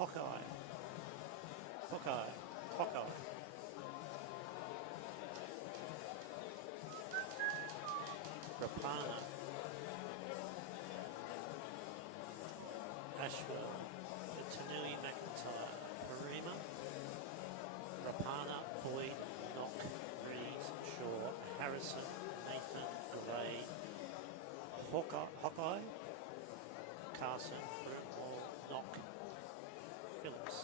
Hawkeye. Rapana. Ashwell. Tanui McIntyre. Harima. Rapana. Boyd. Knock. Reeves. Shaw. Harrison. Nathan. Gray. Hawkeye. Carson. Burnhall. Knock. Phillips.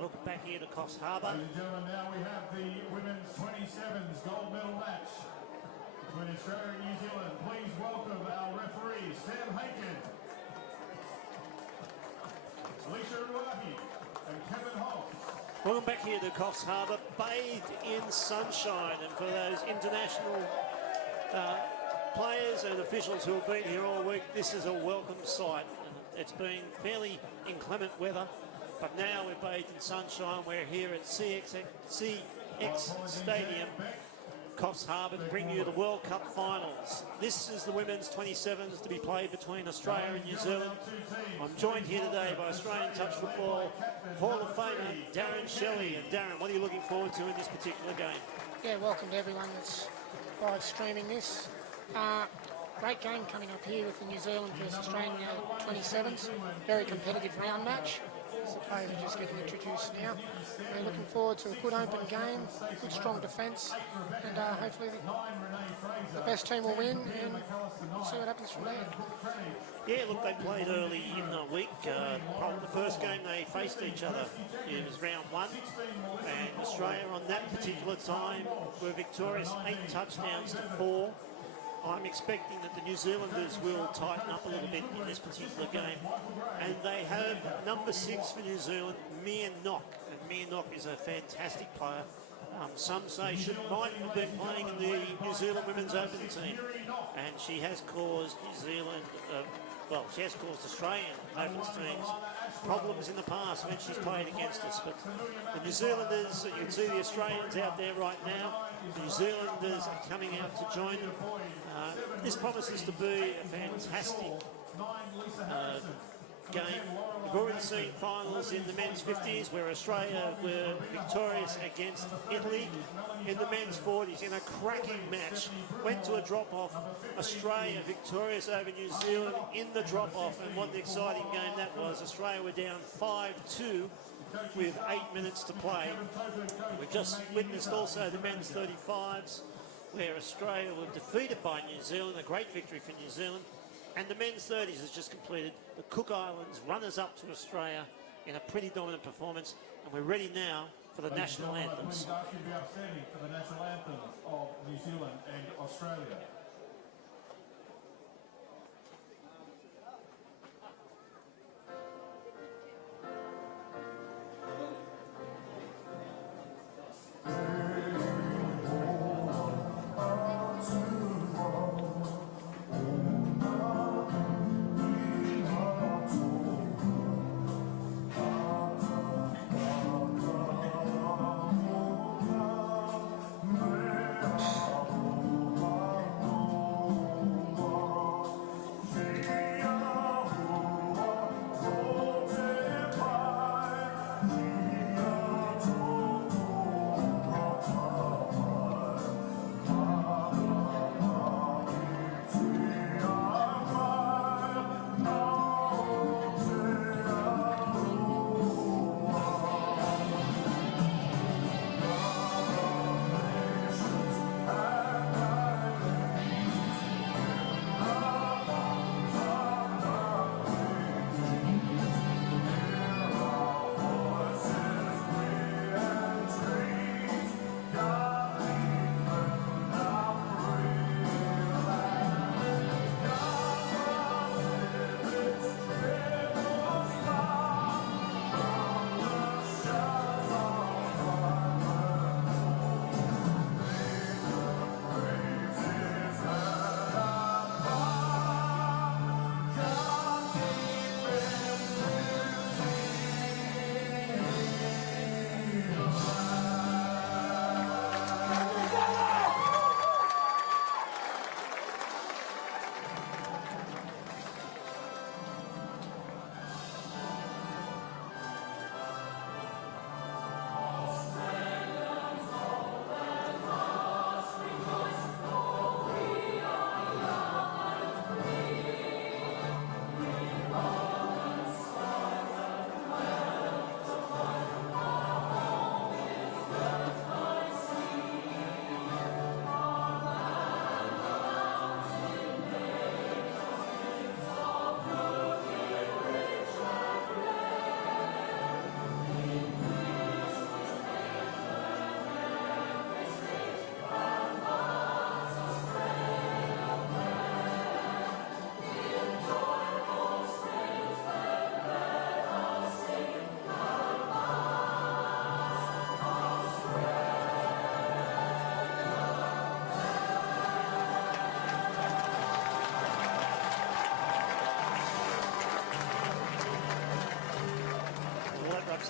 Look back here to Coffs Harbour. Ladies and gentlemen, now we have the women's 27's gold medal match between Australia and New Zealand. Please welcome our referees, Sam Haken, Alicia Ruahi, and Kevin Holt. Welcome back here to Coffs Harbour, bathed in sunshine, and for those international players and officials who have been here all week, this is a welcome sight. It's been fairly inclement weather, but now we're bathed in sunshine. We're here at CX Stadium, Coffs Harbour, to bring you the World Cup finals. This is the women's 27s to be played between Australia and New Zealand. I'm joined here today by Australian touch football Hall of Famer Darren Shelley. And Darren, what are you looking forward to in this particular game? Yeah, welcome to everyone that's live streaming this. Great game coming up here with the New Zealand versus Australian 27s. Very competitive round match. So the players are just getting introduced now. We're looking forward to a good open game, good strong defence, and hopefully the best team will win, and we'll see what happens from there. Yeah, look, they played early in the week. Probably the first game they faced each other, it was round one, and Australia on that particular time were victorious, 8 touchdowns to 4. I'm expecting that the New Zealanders will tighten up a little bit in this particular game. And they have number 6 for New Zealand, Mia Knock. And Mia Knock is a fantastic player. Some say she might have been playing in the New Zealand Women's Open team. And she has caused New Zealand, she has caused Australian Opens teams problems in the past when she's played against us. But the New Zealanders, you can see the Australians out there right now. The New Zealanders are coming out to join them. game. We've already seen finals in the men's 50s where Australia were victorious against Italy. In the men's 40s, in a cracking match, went to a drop-off. Australia victorious over New Zealand in the drop-off, and what an exciting game that was. Australia were down 5-2 with 8 minutes to play. We've just witnessed also the men's 35s where Australia were defeated by New Zealand, a great victory for New Zealand. And the men's 30s has just completed. The Cook Islands runners-up to Australia in a pretty dominant performance, and we're ready now for the national anthems. For the national anthems of New Zealand and Australia.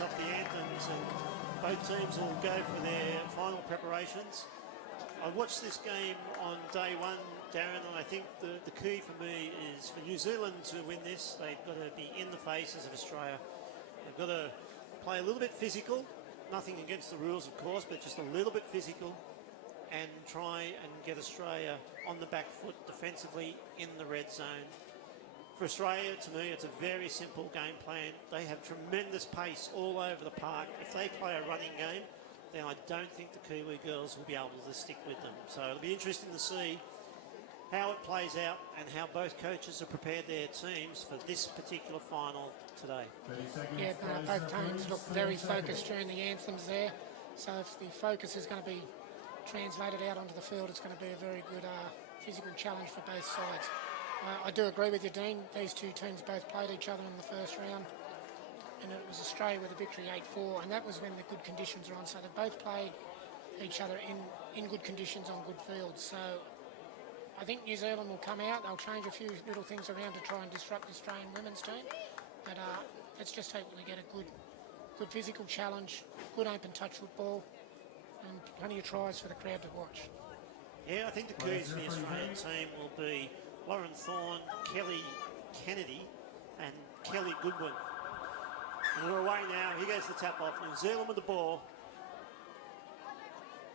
Up the anthems, and both teams will go for their final preparations. I watched this game on day one, Darren, and I think the key for me is for New Zealand to win this. They've got to be in the faces of Australia. They've got to play a little bit physical, nothing against the rules of course, but just a little bit physical, and try and get Australia on the back foot defensively in the red zone. For Australia, to me, it's a very simple game plan. They have tremendous pace all over the park. If they play a running game, then I don't think the Kiwi girls will be able to stick with them. So it'll be interesting to see how it plays out and how both coaches have prepared their teams for this particular final today. Yeah, both teams look very focused during the anthems there. So if the focus is going to be translated out onto the field, it's going to be a very good physical challenge for both sides. I do agree with you, Dean. These two teams both played each other in the first round, and it was Australia with a victory 8-4, and that was when the good conditions were on. So they both played each other in good conditions on good fields. So I think New Zealand will come out. They'll change a few little things around to try and disrupt the Australian women's team. But let's just hope we get a good physical challenge, good open touch football, and plenty of tries for the crowd to watch. Yeah, I think the keys for the Australian team will be Lauren Thorne, Kelly Kennedy, and Kelly Goodwin. And we're away now. Here goes the tap off. New Zealand with the ball.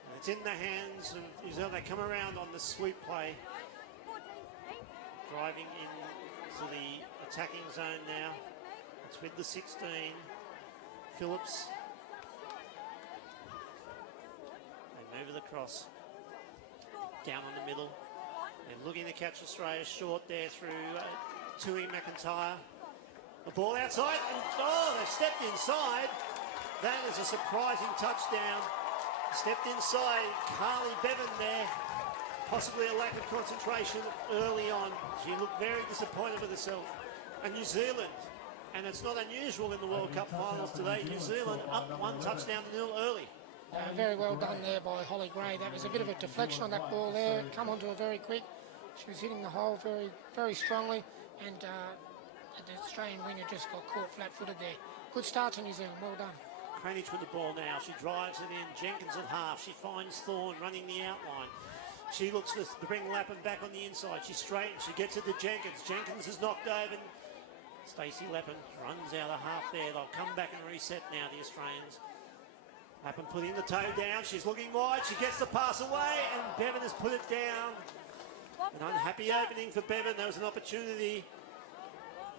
And it's in the hands of New Zealand. They come around on the sweep play. Driving into the attacking zone now. It's with the 16. Phillips. They move it across. Down on the middle. And looking to catch Australia short there through Tui McIntyre. The ball outside. And, they've stepped inside. That is a surprising touchdown. Stepped inside. Carly Bevan there. Possibly a lack of concentration early on. She looked very disappointed with herself. And New Zealand, and it's not unusual in the World Cup finals today, New Zealand up 1 touchdown to 0 early. Very well done there by Holly Gray. That was a bit of a deflection on that ball there. Come onto her very quick. She was hitting the hole very, very strongly, and the Australian winger just got caught flat-footed there. Good start to New Zealand. Well done. Cranich with the ball now. She drives it in. Jenkins at half. She finds Thorne running the outline. She looks to bring Lapham back on the inside. She straightens. She gets it to Jenkins. Jenkins is knocked over. Stacey Lapham runs out of half there. They'll come back and reset now, the Australians. Lapham putting the toe down. She's looking wide. She gets the pass away, and Bevan has put it down. An unhappy opening for Bevan. There was an opportunity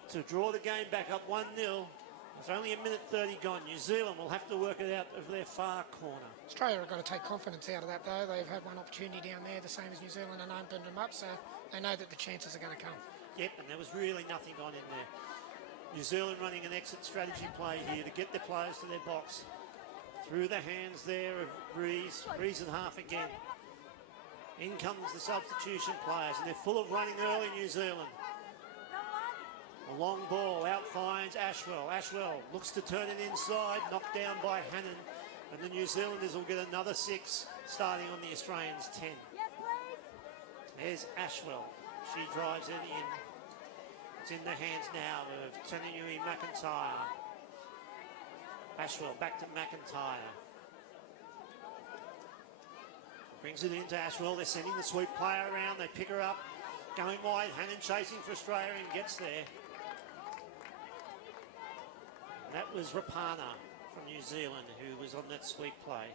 to draw the game back up 1-0. There's only 1:30 gone. New Zealand will have to work it out of their far corner. Australia have got to take confidence out of that, though. They've had one opportunity down there, the same as New Zealand, and opened them up, so they know that the chances are going to come. Yep, and there was really nothing on in there. New Zealand running an exit strategy play here to get their players to their box. Through the hands there of Breeze. Breeze at half again. In comes the substitution players, and they're full of running early, New Zealand. A long ball, out finds Ashwell. Ashwell looks to turn it inside, knocked down by Hannon. And the New Zealanders will get another 6, starting on the Australians' 10. There's Ashwell. She drives it in. It's in the hands now of Tanui McIntyre. Ashwell back to McIntyre. Brings it into Ashwell. They're sending the sweep player around. They pick her up. Going wide. Hannon chasing for Australia and gets there. And that was Rapana from New Zealand who was on that sweep play.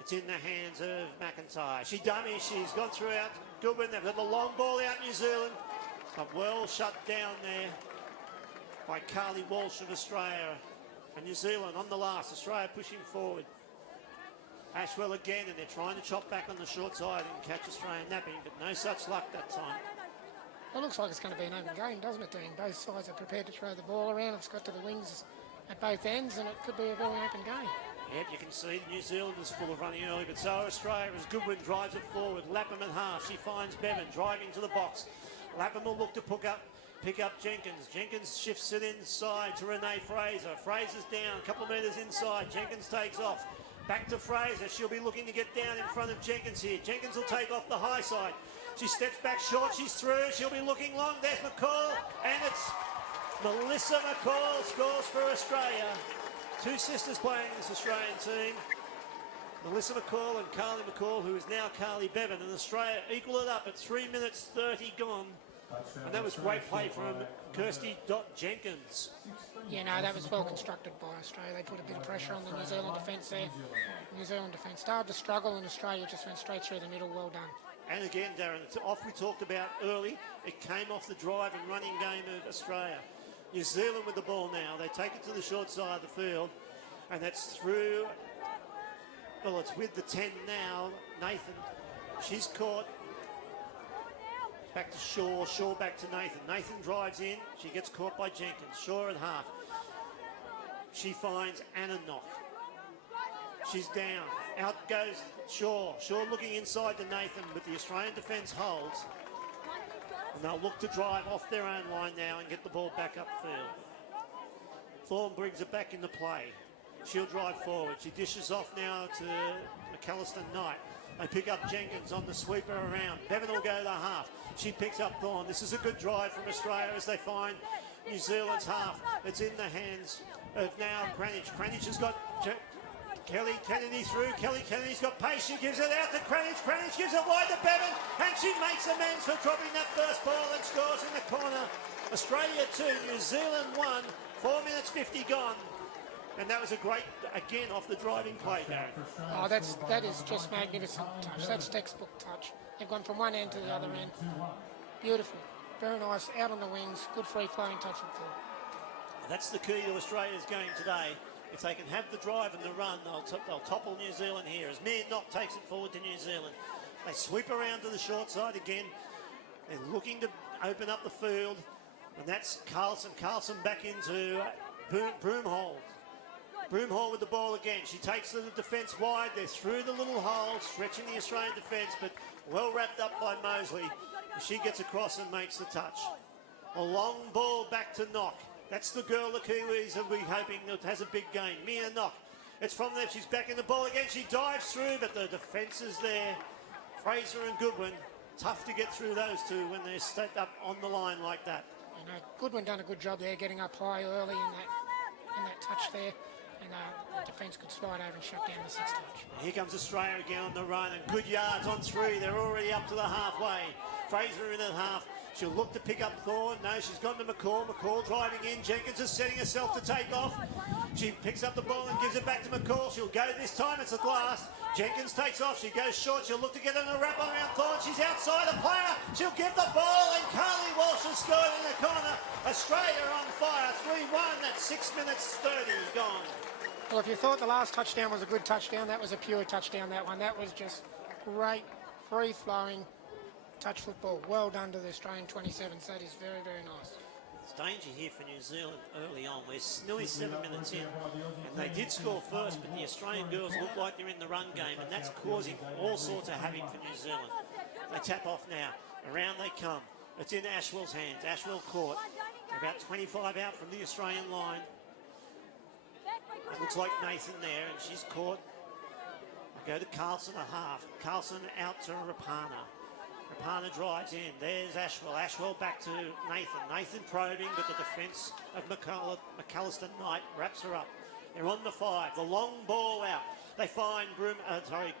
It's in the hands of McIntyre. She dummies. She's gone throughout Goodwin. They've got the long ball out, New Zealand. But well shut down there by Carly Walsh of Australia. And New Zealand on the last. Australia pushing forward. Ashwell again, and they're trying to chop back on the short side and catch Australia napping, but no such luck that time. Well, it looks like it's going to be an open game, doesn't it, Dean? Both sides are prepared to throw the ball around. It's got to the wings at both ends, and it could be a very open game. Yep, you can see New Zealand is full of running early, but so are Australia as Goodwin drives it forward. Lapham at half. She finds Bevan driving to the box. Lapham will look to pick up Jenkins. Jenkins shifts it inside to Renee Fraser. Fraser's down, a couple of metres inside. Jenkins takes off. Back to Fraser. She'll be looking to get down in front of Jenkins here. Jenkins will take off the high side. She steps back short. She's through. She'll be looking long. There's McCall. And it's Melissa McCall scores for Australia. Two sisters playing this Australian team. Melissa McCall and Carly McCall, who is now Carly Bevan. And Australia equal it up at 3:30 gone. And that was great play from Kirsty Jenkins. Yeah, no, that was well constructed by Australia. They put a bit of pressure on the New Zealand defence there. New Zealand defence started to struggle, and Australia just went straight through the middle. Well done. And again, Darren, it's off we talked about early. It came off the drive and running game of Australia. New Zealand with the ball now. They take it to the short side of the field, and that's through. Well, it's with the 10 now. Nathan, she's caught. Back to Shaw. Shaw back to Nathan. Nathan drives in. She gets caught by Jenkins. Shaw at half. She finds Anna Knock. She's down. Out goes Shaw. Shaw looking inside to Nathan, but the Australian defence holds. And they'll look to drive off their own line now and get the ball back upfield. Thorne brings it back into play. She'll drive forward. She dishes off now to McAllister Knight. They pick up Jenkins on the sweeper around. Bevan will go to half. She picks up Thorne. This is a good drive from Australia as they find New Zealand's half. It's in the hands of now Cranich. Cranich has got Kelly Kennedy through. Kelly Kennedy's got pace. She gives it out to Cranich. Cranich gives it wide to Bevan, and she makes amends for dropping that first ball and scores in the corner Australia 2, New Zealand 1, 4 minutes 50 gone. And that was a great, again, off the driving play, Darren. Oh, that is just magnificent touch. That's textbook touch. They've gone from one end to the other end. Beautiful. Very nice. Out on the wings. Good free-flowing touch football. That's the key to Australia's game today. If they can have the drive and the run, they'll topple New Zealand here. As Mia Knock takes it forward to New Zealand. They sweep around to the short side again. They're looking to open up the field. And that's Carlson. Carlson back into Broomhole. Broomhole with the ball again. She takes the defence wide. They're through the little hole, stretching the Australian defence, but well wrapped up by Mosley. She gets across and makes the touch. A long ball back to Knock. That's the girl the Kiwis will be hoping that has a big game. Mia Knock. It's from there. She's back in the ball again. She dives through, but the defence is there. Fraser and Goodwin. Tough to get through those two when they're stepped up on the line like that. You know, Goodwin done a good job there, getting up high early in that touch there. And the defence could slide over and shut down the sixth touch. Here comes Australia again on the run, and good yards on three. They're already up to the halfway. Fraser in at half. She'll look to pick up Thorne. No, she's gone to McCall. McCall driving in. Jenkins is setting herself to take off. She picks up the ball and gives it back to McCall. She'll go this time. It's at last. Jenkins takes off. She goes short. She'll look to get in a wrap around Thorne. She's outside the player. She'll give the ball, and Carly Walsh has scored in the corner. Australia on fire. 3-1. That's 6 minutes 30 gone. Well, if you thought the last touchdown was a good touchdown, that was a pure touchdown, that one. That was just great, free-flowing touch football. Well done to the Australian 27s. That is very, very nice. It's danger here for New Zealand early on. We're nearly 7 minutes in, and they did score first, but the Australian girls look like they're in the run game, and that's causing all sorts of havoc for New Zealand. They tap off now. Around they come. It's in Ashwell's hands. Ashwell caught. They're about 25 out from the Australian line. It looks like Nathan there, and she's caught. They go to Carlson a half. Carlson out to Rapana. Rapana drives in. There's Ashwell. Ashwell back to Nathan. Nathan probing, but the defence of McAllister Knight wraps her up. They're on the 5. The long ball out. They find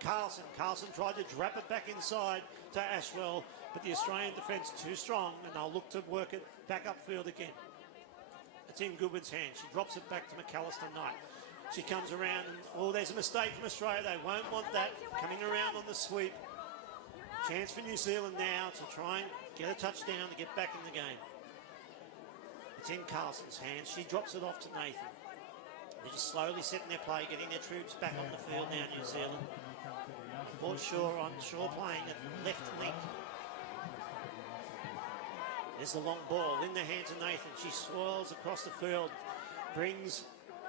Carlson. Carlson tried to drop it back inside to Ashwell, but the Australian defence too strong, and they'll look to work it back upfield again. It's in Goodwin's hand. She drops it back to McAllister Knight. She comes around and, oh, there's a mistake from Australia. They won't want that. Coming around on the sweep. Chance for New Zealand now to try and get a touchdown to get back in the game. It's in Carlson's hands. She drops it off to Nathan. They're just slowly setting their play, getting their troops back on the field now, New Zealand. Port Shaw on Shaw playing at left wing. There's the long ball in the hands of Nathan. She swirls across the field, brings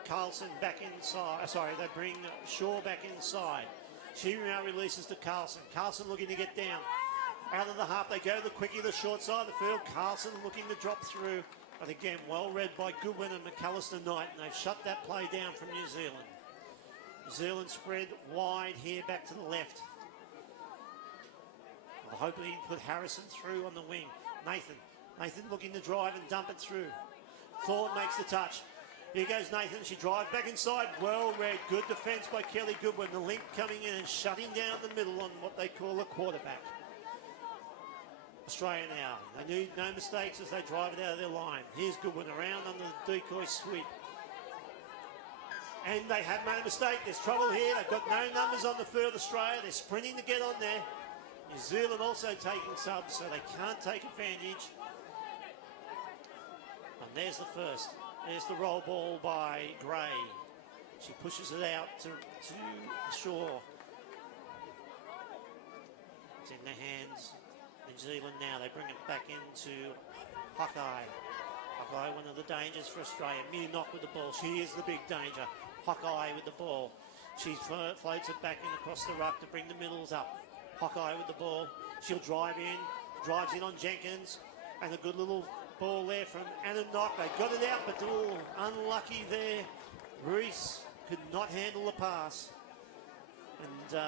Carlson back inside. They bring Shaw back inside. She now releases to Carlson. Carlson looking to get down. Out of the half, they go to the quickie, the short side of the field. Carlson looking to drop through. But again, well read by Goodwin and McAllister Knight, and they've shut that play down from New Zealand. New Zealand spread wide here back to the left. Well, hopefully he can put Harrison through on the wing. Nathan looking to drive and dump it through. Thorne makes the touch. Here goes Nathan. She drives back inside. Well read. Good defence by Kelly Goodwin. The link coming in and shutting down the middle on what they call a quarterback. Australia now. They need no mistakes as they drive it out of their line. Here's Goodwin around on the decoy sweep. And they have made a mistake. There's trouble here. They've got no numbers on the field, Australia. They're sprinting to get on there. New Zealand also taking subs, so they can't take advantage. And there's the first. There's the roll ball by Gray. She pushes it out to Shaw. It's in the hands of New Zealand now. They bring it back into Hawkeye. Hawkeye, one of the dangers for Australia. Mia Knock with the ball. She is the big danger. Hawkeye with the ball. She floats it back in across the ruck to bring the middles up. Hawkeye with the ball. She'll drives in on Jenkins. And a good little ball there from Anna Knock. They got it out, but unlucky there. Reese could not handle the pass. And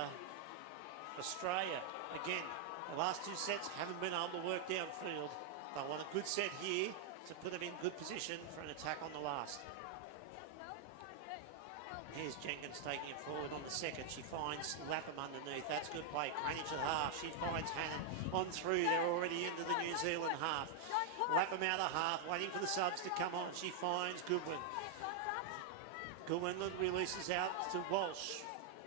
Australia, again, the last two sets haven't been able to work downfield. They want a good set here to put them in good position for an attack on the last. Here's Jenkins taking it forward on the second. She finds Lapham underneath. That's good play. Cranich at half. She finds Hannon on through. They're already into the New Zealand half. Lapham out of half, waiting for the subs to come on. She finds Goodwin. Goodwin releases out to Walsh.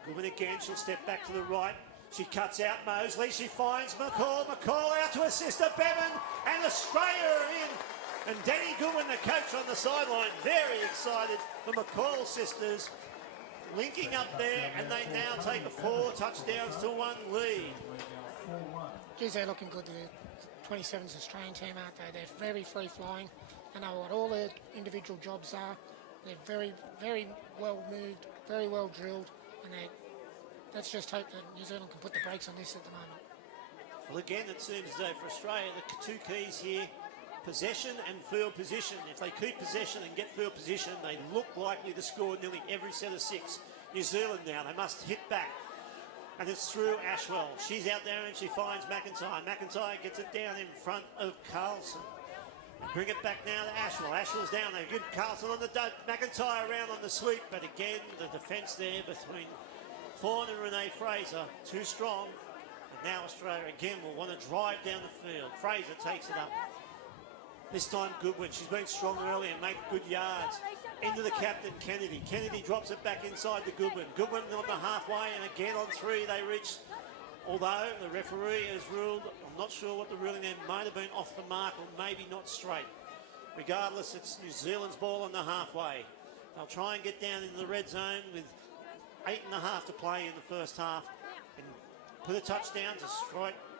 Goodwin again. She'll step back to the right. She cuts out Mosley. She finds McCall. McCall out to assist her Bevan. And Australia are in. And Danny Goodwin, the coach on the sideline, very excited. The McCall sisters linking up there, and they now take a 4 touchdowns to 1 lead. Geez, they're looking good. The 27's Australian team, aren't they? They're very free-flying. They know what all their individual jobs are. They're very, very well moved, very well drilled, and let's just hope that New Zealand can put the brakes on this at the moment. Well, again, it seems as though for Australia, the two keys here, possession and field position. If they keep possession and get field position, they look likely to score nearly every set of 6. New Zealand now, they must hit back. And it's through Ashwell. She's out there and she finds McIntyre. McIntyre gets it down in front of Carlson. Bring it back now to Ashwell. Ashwell's down there. Good Carlson on the dud. McIntyre around on the sweep. But again, the defence there between Fawn and Renee Fraser, too strong. And now Australia again will want to drive down the field. Fraser takes it up. This time Goodwin. She's been strong early and make good yards. Into the captain, Kennedy. Kennedy drops it back inside to Goodwin. Goodwin on the halfway, and again on 3 they reach. Although the referee has ruled, I'm not sure what the ruling there might have been off the mark or maybe not straight. Regardless, it's New Zealand's ball on the halfway. They'll try and get down into the red zone with 8.5 to play in the first half and put a touchdown to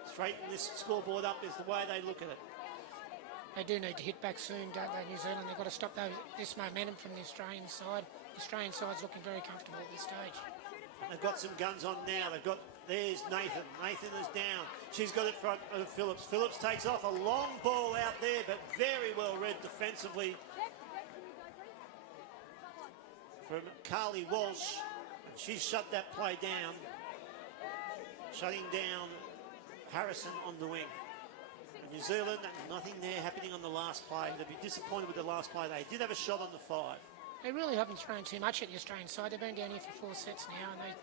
straighten this scoreboard up is the way they look at it. They do need to hit back soon, don't they, New Zealand? They've got to stop this momentum from the Australian side. The Australian side's looking very comfortable at this stage. They've got some guns on now. There's Nathan. Nathan is down. She's got it in front of Phillips. Phillips takes off a long ball out there, but very well read defensively from Carly Walsh. And she's shut that play down, shutting down Harrison on the wing. New Zealand, nothing there happening on the last play. They'll be disappointed with the last play. They did have a shot on the 5. They really haven't thrown too much at the Australian side. They've been down here for 4 sets now, and they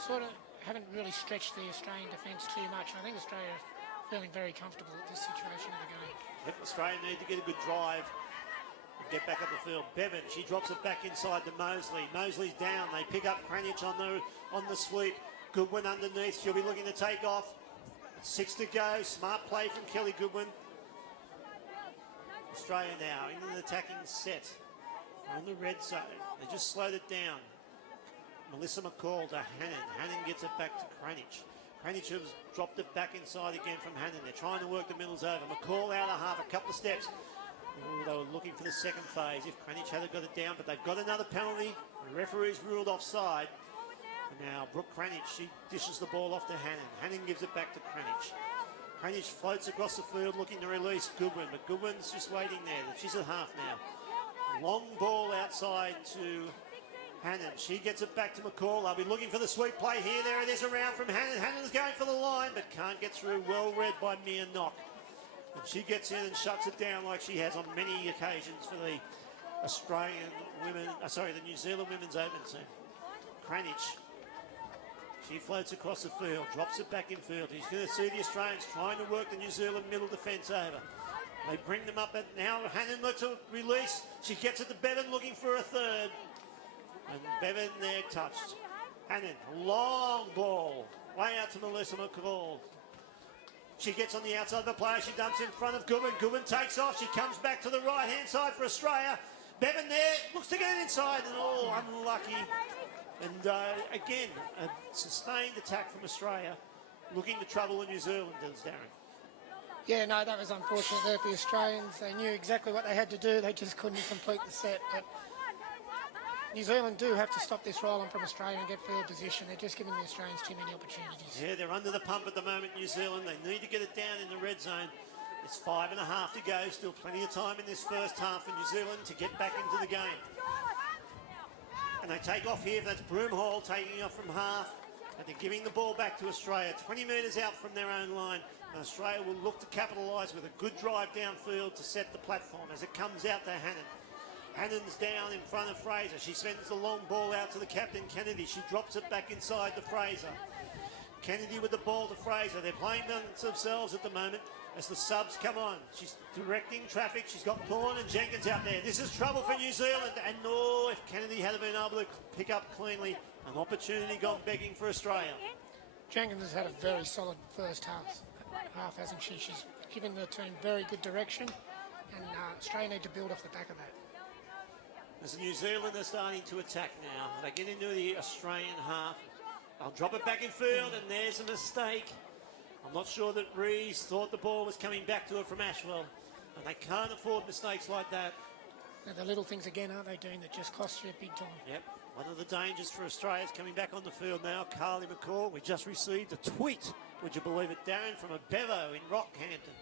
sort of haven't really stretched the Australian defence too much. I think Australia are feeling very comfortable at this situation of the game. Yep, Australia need to get a good drive and get back up the field. Bevan, she drops it back inside to Mosley. Mosley's down. They pick up Cranich on the sweep. Goodwin underneath. She'll be looking to take off. 6 to go. Smart play from Kelly Goodwin. Australia now in an attacking set on the red zone. They just slowed it down. Melissa McCall to Hannon. Hannon gets it back to Cranich. Cranich has dropped it back inside again from Hannon. They're trying to work the middles over. McCall out of half, a couple of steps. Ooh, they were looking for the second phase if Cranich hadn't got it down, but they've got another penalty. The referee's ruled offside. Now, Brooke Cranich, she dishes the ball off to Hannon. Hannon gives it back to Cranich. Cranich floats across the field looking to release Goodwin, but Goodwin's just waiting there. She's at half now. Long ball outside to Hannon. She gets it back to McCall. They'll be looking for the sweep play here. There it is around from Hannon. Hannon's going for the line, but can't get through. Well read by Mia Knock. And she gets in and shuts it down like she has on many occasions for the the New Zealand women's open team. Cranich. She floats across the field, drops it back in field. He's going to see the Australians trying to work the New Zealand middle defence over. They bring them up, and now Hannon looks to release. She gets it to Bevan looking for a third. And Bevan there touched. Hannon, long ball, way out to Melissa McCall. She gets on the outside of the player. She dumps in front of Goodwin. Goodwin takes off. She comes back to the right-hand side for Australia. Bevan there, looks to get it inside, and unlucky. And again, a sustained attack from Australia, looking to trouble the New Zealanders, Darren. Yeah, no, that was unfortunate there for the Australians. They knew exactly what they had to do. They just couldn't complete the set. But New Zealand do have to stop this rolling from Australia and get field position. They're just giving the Australians too many opportunities. Yeah, they're under the pump at the moment, New Zealand. They need to get it down in the red zone. It's 5.5 to go. Still plenty of time in this first half for New Zealand to get back into the game. And they take off here. That's Broomhall taking off from half. And they're giving the ball back to Australia. 20 metres out from their own line. And Australia will look to capitalise with a good drive downfield to set the platform as it comes out to Hannon. Hannon's down in front of Fraser. She sends the long ball out to the captain, Kennedy. She drops it back inside to Fraser. Kennedy with the ball to Fraser. They're playing amongst themselves at the moment as the subs come on. She's directing traffic. She's got Thorne and Jenkins out there. This is trouble for New Zealand. And if Kennedy had been able to pick up cleanly, an opportunity gone begging for Australia. Jenkins has had a very solid first half, hasn't she? She's given the team very good direction, and Australia need to build off the back of that. As New Zealand are starting to attack now. They get into the Australian half. They'll drop it back in field, and there's a mistake. I'm not sure that Rees thought the ball was coming back to her from Ashwell, and they can't afford mistakes like that. Now the little things again, aren't they, Dean, that just cost you big time? Yep. One of the dangers for Australia is coming back on the field now. Carly McCall, we just received a tweet, would you believe it, Darren, from a Bevo in Rockhampton.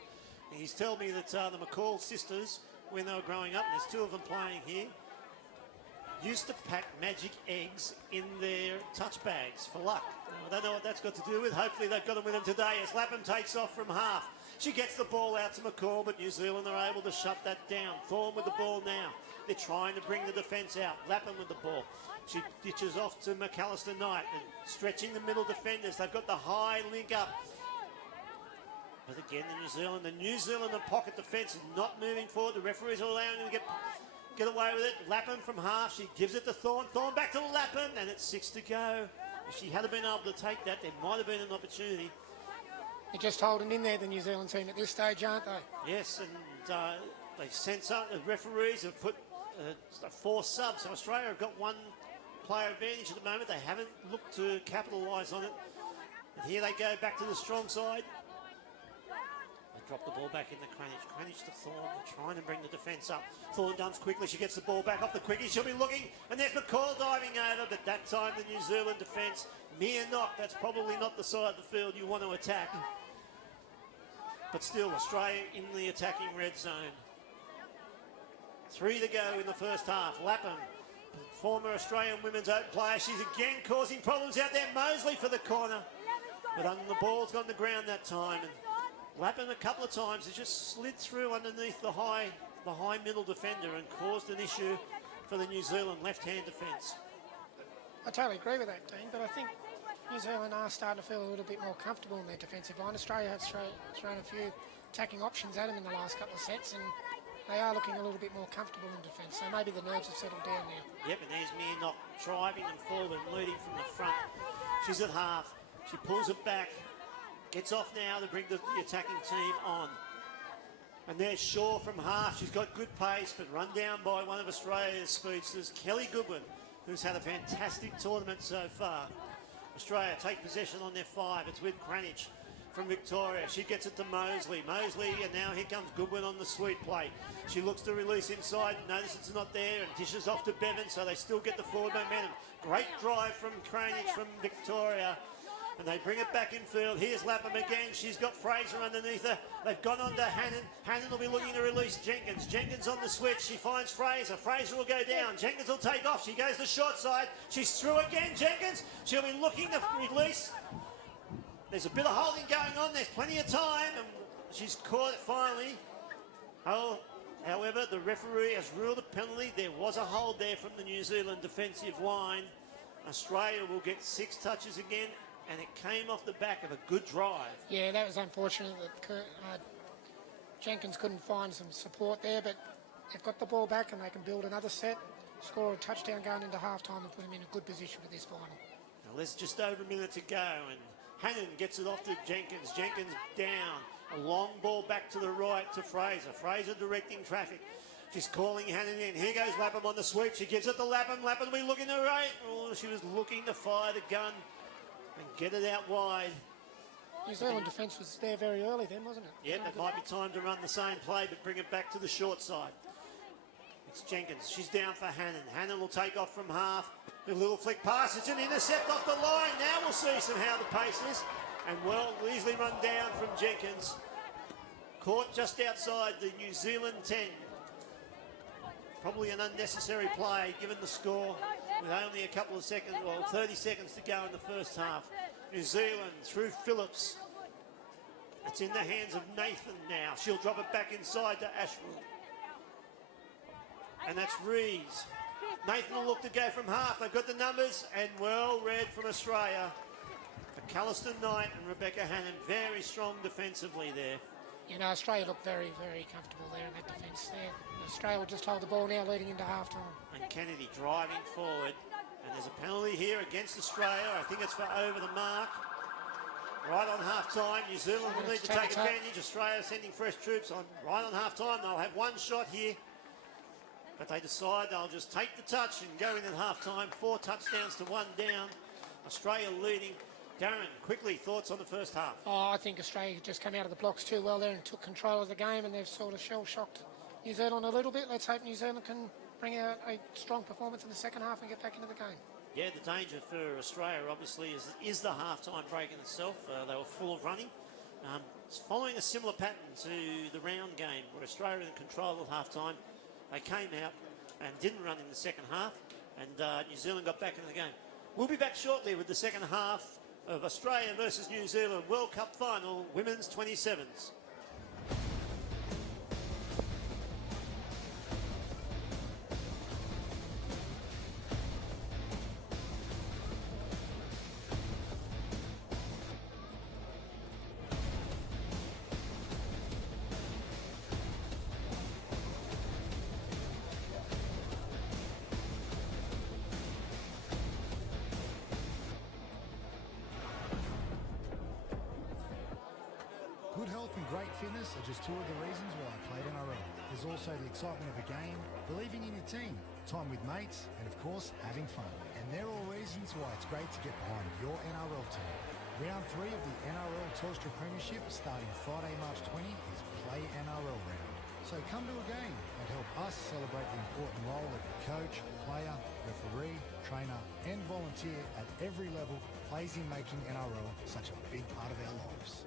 And he's told me that the McCall sisters, when they were growing up, and there's two of them playing here, used to pack magic eggs in their touch bags for luck. Now, I don't know what that's got to do with. Hopefully they've got them with them today as Lapham takes off from half. She gets the ball out to McCall, but New Zealand are able to shut that down. Thorne with the ball now. They're trying to bring the defence out. Lapham with the ball. She ditches off to McAllister Knight and stretching the middle defenders. They've got the high link up. But again, the New Zealand pocket defence is not moving forward. The referees are allowing them to get away with it. Lapham from half. She gives it to Thorne. Thorne back to Lapham, and it's 6 to go. If she had been able to take that, there might have been an opportunity. They're just holding in there, the New Zealand team at this stage, aren't they? Yes, and they've sent some. The referees have put 4 subs. So Australia have got 1 player advantage at the moment. They haven't looked to capitalise on it. And here they go back to the strong side. They drop the ball back in the Cranich. Cranich to Thorne. They're trying to bring the defence up. Thorne dumps quickly. She gets the ball back off the quickie. She'll be looking. And there's McCall diving over. But that time the New Zealand defence, mere knock. That's probably not the side of the field you want to attack. But still, Australia in the attacking red zone. 3 to go in the first half. Lapham, former Australian women's open player. She's again causing problems out there. Mosley for the corner. But the ball's gone to the ground that time. And Lapham a couple of times has just slid through underneath the high middle defender and caused an issue for the New Zealand left-hand defence. I totally agree with that, Dean, but I think New Zealand are starting to feel a little bit more comfortable in their defensive line. Australia have thrown a few attacking options at them in the last couple of sets, and they are looking a little bit more comfortable in defence. So maybe the nerves have settled down now. Yep, and there's Mirnock driving them forward, leading from the front. She's at half. She pulls it back, gets off now to bring the attacking team on. And there's Shaw from half. She's got good pace, but run down by one of Australia's speedsters, Kelly Goodwin, who's had a fantastic tournament so far. Australia take possession on their 5. It's with Cranich from Victoria. She gets it to Mosley. Mosley, and now here comes Goodwin on the sweep play. She looks to release inside. Notice it's not there and dishes off to Bevan, so they still get the forward momentum. Great drive from Cranich from Victoria. And they bring it back in field. Here's Lapham again. She's got Fraser underneath her. They've gone on to Hannon. Hannon will be looking to release Jenkins. Jenkins on the switch. She finds Fraser. Fraser will go down. Jenkins will take off. She goes to short side. She's through again. Jenkins. She'll be looking to release. There's a bit of holding going on. There's plenty of time. And she's caught it finally. Oh, however, the referee has ruled a penalty. There was a hold there from the New Zealand defensive line. Australia will get 6 touches again. And it came off the back of a good drive. Yeah, that was unfortunate that Jenkins couldn't find some support there, but they've got the ball back and they can build another set, score a touchdown going into halftime and put them in a good position for this final. Now there's just over a minute to go, and Hannon gets it off to Jenkins. Jenkins down. A long ball back to the right to Fraser. Fraser directing traffic. She's calling Hannon in. Here goes Lapham on the sweep. She gives it to Lapham. Lapham will be looking to right. Oh, she was looking to fire the gun and get it out wide. New Zealand defence was there very early then, wasn't it? Yep, it might be time to run the same play, but bring it back to the short side. It's Jenkins. She's down for Hannon. Hannon will take off from half. A little flick pass. It's an intercept off the line. Now we'll see how the pace is. And well, easily run down from Jenkins. Caught just outside the New Zealand 10. Probably an unnecessary play given the score with only a couple of seconds, well, 30 seconds to go in the first half. New Zealand through Phillips. It's in the hands of Nathan now. She'll drop it back inside to Ashwell. and that's Rees. Nathan will look to go from half. They've got the numbers, and well read from Australia. McAllister Knight and Rebecca Hannon very strong defensively there. You know, Australia looked very, very comfortable there in that defence there. Australia will just hold the ball now leading into half-time. And Kennedy driving forward. And there's a penalty here against Australia. I think it's for over the mark. Right on half-time, New Zealand will need to take advantage. Australia sending fresh troops on right on half-time. They'll have one shot here. But they decide they'll just take the touch and go in at half-time. 4 touchdowns to 1 down. Australia leading. Darren, quickly, thoughts on the first half? Oh, I think Australia just came out of the blocks too well there and took control of the game, and they've sort of shell-shocked New Zealand a little bit. Let's hope New Zealand can bring out a strong performance in the second half and get back into the game. Yeah, the danger for Australia, obviously, is the half-time break in itself. They were full of running. It's following a similar pattern to the round game, where Australia in control at half-time. They came out and didn't run in the second half, and New Zealand got back into the game. We'll be back shortly with the second half of Australia versus New Zealand World Cup final, women's 27's. Good health and great fitness are just 2 of the reasons why I played NRL. There's also the excitement of a game, believing in your team, time with mates, and of course, having fun. And they're all reasons why it's great to get behind your NRL team. Round 3 of the NRL Telstra Premiership, starting Friday, March 20, is Play NRL Round. So come to a game and help us celebrate the important role of your coach, player, referee, trainer, and volunteer at every level plays in making NRL such a big part of our lives.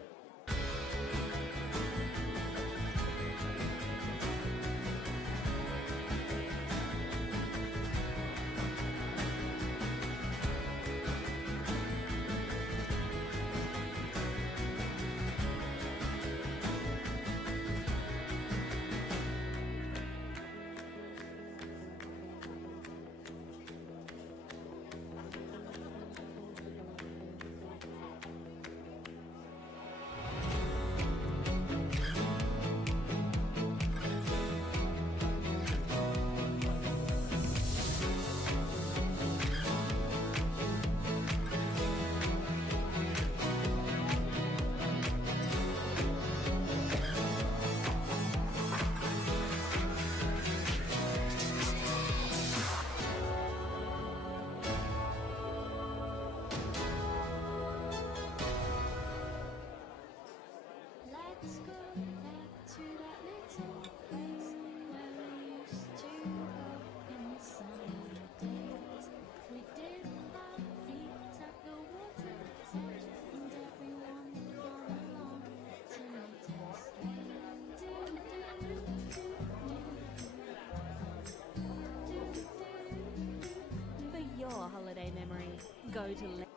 Holiday memory. Go to 2 minutes,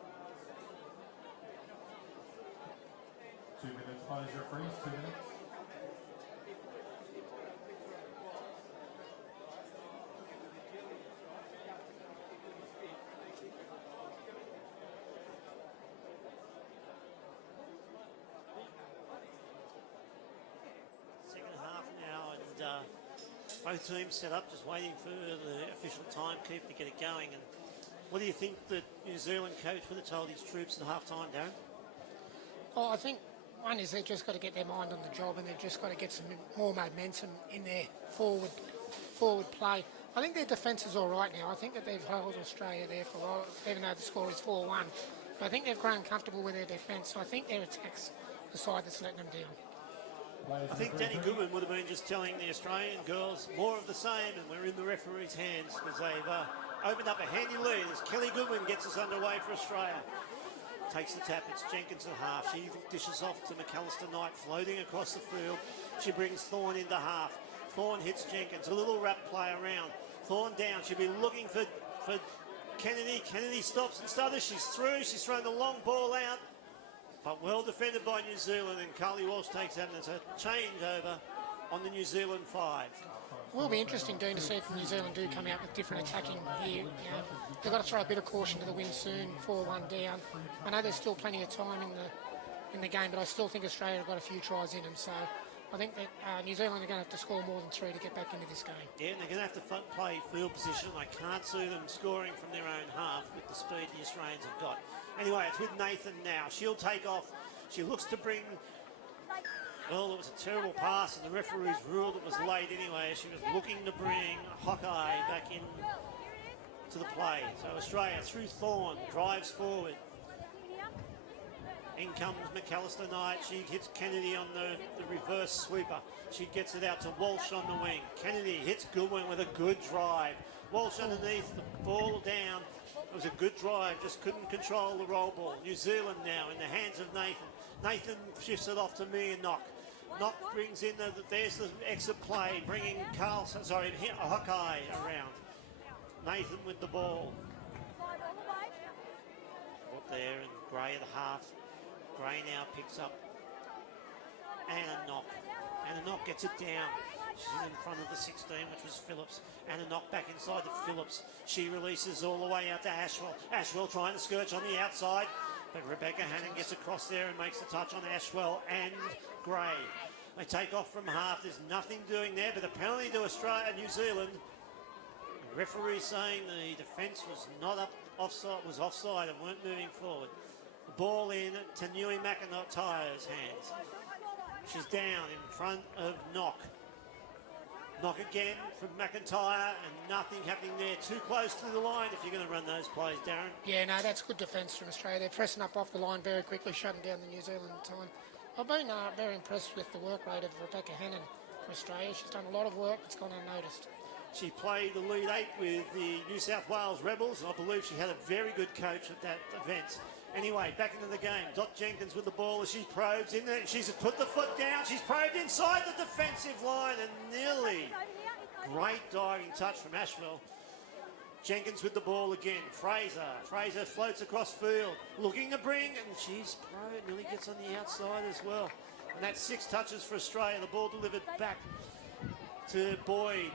punish referees, 2 minutes. Second half now, and both teams set up, just waiting for the official timekeeper to get it going. And what do you think the New Zealand coach would have told his troops at half-time, Darren? Oh, I think one is they've just got to get their mind on the job, and they've just got to get some more momentum in their forward play. I think their defence is all right now. I think that they've held Australia there for a while, even though the score is 4-1. But I think they've grown comfortable with their defence, so I think their attack's the side that's letting them down. I think Danny Goodwin would have been just telling the Australian girls more of the same, and we're in the referee's hands because they've opened up a handy lead as Kelly Goodwin gets us underway for Australia. Takes the tap, it's Jenkins at half. She dishes off to McAllister Knight, floating across the field. She brings Thorne into half. Thorne hits Jenkins, a little wrap play around. Thorne down, she'll be looking for Kennedy. Kennedy stops and stutters, she's through, she's thrown the long ball out. But well defended by New Zealand, and Carly Walsh takes that, and it's a change over on the New Zealand 5. will be interesting, Dean, to see if New Zealand do come out with different attacking here. You know, they've got to throw a bit of caution to the wind soon, 4-1 down. I know there's still plenty of time in the game, but I still think Australia have got a few tries in them. So I think that New Zealand are going to have to score more than 3 to get back into this game. Yeah, and they're going to have to play field position. I can't see them scoring from their own half with the speed the Australians have got. Anyway, it's with Nathan now. She'll take off. She looks to bring... Well, it was a terrible pass, and the referees ruled it was late anyway. She was looking to bring Hawkeye back in to the play. So Australia through Thorne, drives forward. In comes McAllister Knight. She hits Kennedy on the reverse sweeper. She gets it out to Walsh on the wing. Kennedy hits Goodwin with a good drive. Walsh underneath, the ball down. It was a good drive, just couldn't control the roll ball. New Zealand now in the hands of Nathan. Nathan shifts it off to me and Knock. Knock brings in there's the exit play, bringing Hawkeye around. Nathan with the ball. Up there and Gray at the half. Gray now picks up Anna Knock. Anna Knock gets it down. She's in front of the 16, which was Phillips. Anna Knock back inside to Phillips. She releases all the way out to Ashwell. Ashwell trying to scourge on the outside, but Rebecca Hannon gets across there and makes the touch on Ashwell and Gray. They take off from half. There's nothing doing there, but a penalty to Australia, New Zealand. The referee saying the defence was not up offside, was offside and weren't moving forward. The ball in to Nui McIntyre's hands. She's down in front of Knock. Knock again from McIntyre, and nothing happening there. Too close to the line if you're going to run those plays, Darren. Yeah, no, that's good defence from Australia. They're pressing up off the line very quickly, shutting down the New Zealand time. I've been very impressed with the work rate of Rebecca Hannon for Australia. She's done a lot of work that's gone unnoticed. She played the lead 8 with the New South Wales Rebels, and I believe she had a very good coach at that event. Anyway, back into the game. Dot Jenkins with the ball as she probes in there. She's put the foot down. She's probed inside the defensive line and nearly. Great diving touch from Ashwell. Jenkins with the ball again. Fraser floats across field. Looking to bring, and she's probed. Nearly gets on the outside as well. And that's 6 touches for Australia. The ball delivered back to Boyd.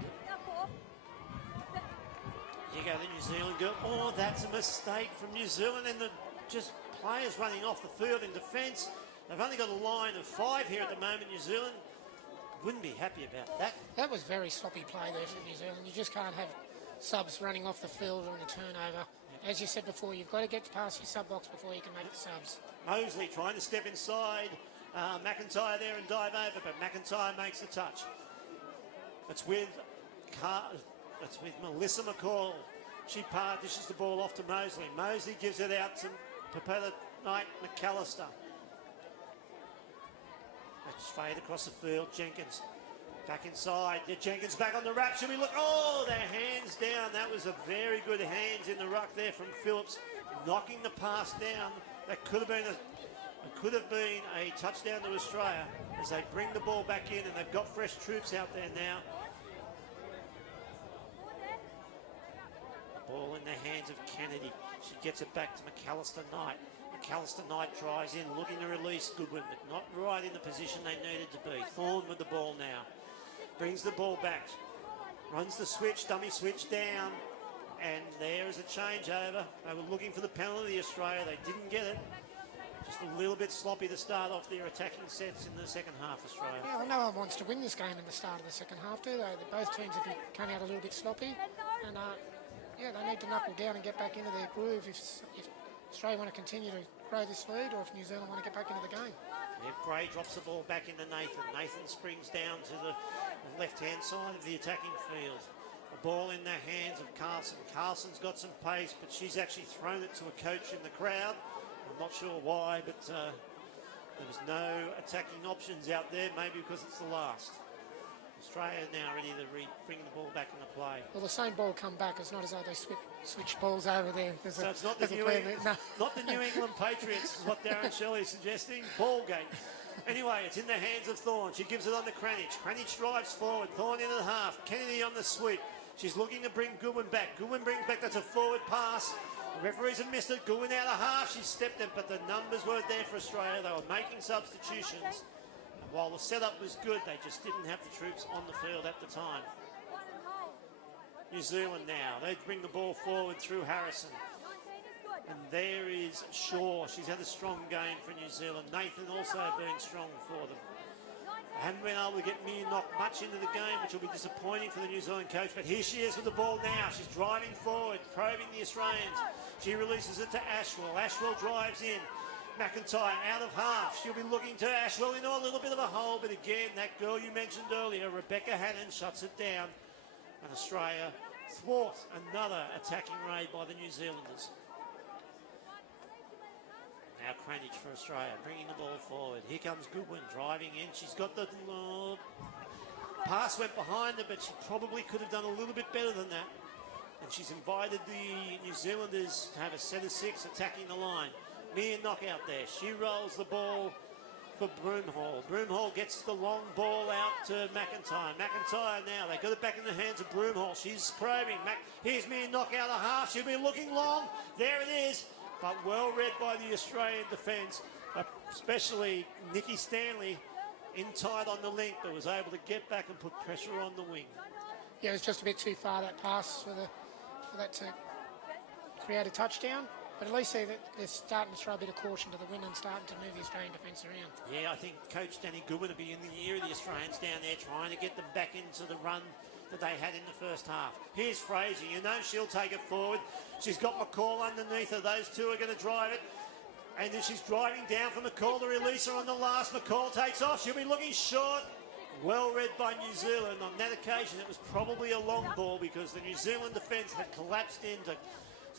Here go the New Zealand girl. Oh, that's a mistake from New Zealand, and the just players running off the field in defence. They've only got a line of 5 here at the moment, New Zealand. Wouldn't be happy about that. That was very sloppy play there for New Zealand. You just can't have subs running off the field on the turnover. As you said before, you've got to get past your sub box before you can make the subs. Mosley trying to step inside. McIntyre there and dive over, but McIntyre makes the touch. It's with Melissa McCall. She dishes the ball off to Mosley. Mosley gives it out to Pepetta Knight McAllister. Let's fade across the field. Jenkins back inside. Jenkins back on the wrap. Should we look? Oh, their hands down. That was a very good hands in the ruck there from Phillips, knocking the pass down. That could have been a touchdown to Australia as they bring the ball back in, and they've got fresh troops out there now. Ball in the hands of Kennedy. She gets it back to McAllister Knight. McAllister Knight drives in, looking to release Goodwin, but not right in the position they needed to be. Thorne with the ball now. Brings the ball back. Runs the switch, dummy switch down. And there is a changeover. They were looking for the penalty, Australia. They didn't get it. Just a little bit sloppy to start off their attacking sets in the second half, Australia. Yeah, well, no one wants to win this game in the start of the second half, do they? Both teams have come out a little bit sloppy. And yeah, they need to knuckle down and get back into their groove if Australia want to continue to grow this lead, or if New Zealand want to get back into the game. Yeah, Gray drops the ball back into Nathan. Nathan springs down to the left-hand side of the attacking field. The ball in the hands of Carlson. Carlson's got some pace, but she's actually thrown it to a coach in the crowd. I'm not sure why, but there was no attacking options out there, maybe because it's the last. Australia now ready to bring the ball back into play. Well, the same ball come back. It's not as though they switch balls over there. So it's not the New England Patriots, is what Darren Shelley is suggesting. Ball game. Anyway, it's in the hands of Thorne. She gives it on to Cranich. Cranich drives forward. Thorne into the half. Kennedy on the sweep. She's looking to bring Goodwin back. Goodwin brings back. That's a forward pass. The referees have missed it. Goodwin out of half. She stepped it, but the numbers weren't there for Australia. They were making substitutions. While the setup was good, they just didn't have the troops on the field at the time. New Zealand now. They bring the ball forward through Harrison. And there is Shaw. She's had a strong game for New Zealand. Nathan also been strong for them. They haven't been able to get Mia Knock much into the game, which will be disappointing for the New Zealand coach. But here she is with the ball now. She's driving forward, probing the Australians. She releases it to Ashwell. Ashwell drives in. McIntyre out of half. She'll be looking to Ashwell into a little bit of a hole. But again, that girl you mentioned earlier, Rebecca Hannon, shuts it down. And Australia thwart another attacking raid by the New Zealanders. Now Cranich for Australia, bringing the ball forward. Here comes Goodwin driving in. She's got the pass went behind her, but she probably could have done a little bit better than that. And she's invited the New Zealanders to have a set of 6 attacking the line. Mia Knock out there. She rolls the ball for Broomhall. Broomhall gets the long ball out to McIntyre. McIntyre now, they got it back in the hands of Broomhall. She's probing. Here's Mia Knock out of half. She'll be looking long. There it is. But well read by the Australian defence, especially Nikki Stanley, in tight on the link, but was able to get back and put pressure on the wing. Yeah, it was just a bit too far, that pass, for that to create a touchdown. But at least they're starting to throw a bit of caution to the wind and starting to move the Australian defence around. Yeah, I think Coach Danny Goodwin will be in the ear of the Australians down there, trying to get them back into the run that they had in the first half. Here's Fraser. You know she'll take it forward. She's got McCall underneath her. Those two are going to drive it. And then she's driving down for McCall to release her on the last. McCall takes off. She'll be looking short. Well read by New Zealand. On that occasion, it was probably a long ball because the New Zealand defence had collapsed in to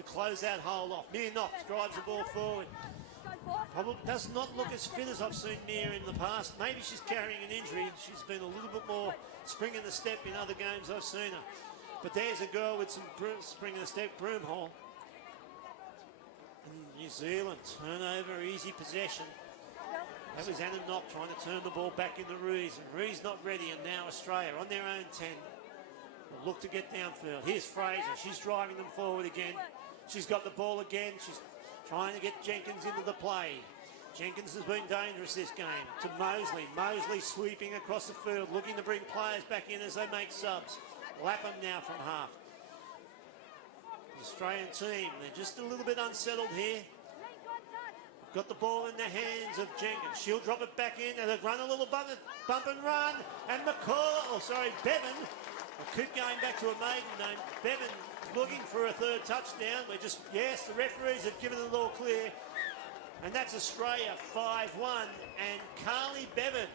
close that hole off. Mia Knox drives the ball forward. Probably does not look as fit as I've seen Mia in the past. Maybe she's carrying an injury. She's been a little bit more spring in the step in other games I've seen her. But there's a girl with some spring in the step, Broomhall. And New Zealand turnover, easy possession. That was Anna Knock trying to turn the ball back into Rees. And Rees not ready, and now Australia on their own 10. They'll look to get downfield. Here's Fraser. She's driving them forward again. She's got the ball again. She's trying to get Jenkins into the play. Jenkins has been dangerous this game. To Mosley. Mosley sweeping across the field, looking to bring players back in as they make subs. Lapham now from half. The Australian team, they're just a little bit unsettled here. Got the ball in the hands of Jenkins. She'll drop it back in and they'll run a little bump and run. And Bevan. We'll keep going back to a maiden name. Bevan looking for a third touchdown. Yes, the referees have given it all clear. And that's Australia 5-1. And Carly Bevan,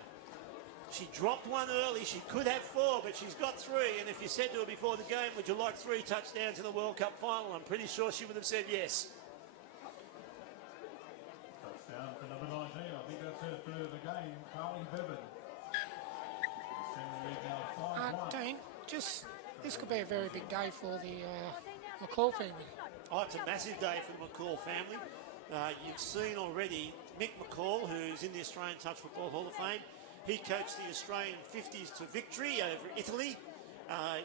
she dropped one early. She could have 4, but she's got 3. And if you said to her before the game, would you like 3 touchdowns in the World Cup final? I'm pretty sure she would have said yes. Touchdown for number 19. I think that's her third of the game, Carly Bevan. Dean, this could be a very big day for the McCall family. Oh, it's a massive day for the McCall family. You've seen already Mick McCall, who's in the Australian Touch Football Hall of Fame. He coached the Australian 50s to victory over Italy.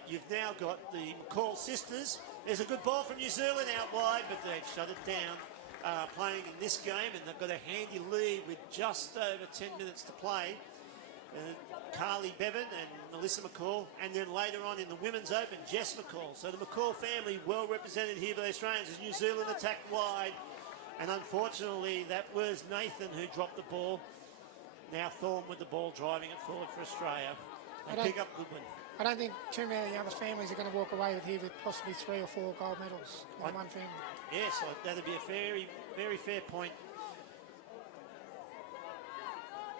You've now got the McCall sisters. There's a good ball from New Zealand out wide, but they've shut it down playing in this game, and they've got a handy lead with just over 10 minutes to play. Carly Bevan and Melissa McCall, and then later on in the Women's Open, Jess McCall. So the McCall family well represented here by the Australians as New Zealand attacked wide. And unfortunately, that was Nathan who dropped the ball. Now Thorne with the ball, driving it forward for Australia. They pick up Goodwin. I don't think too many other families are going to walk away with here with possibly 3 or 4 gold medals in one family. Yes, that'd be a very, very fair point.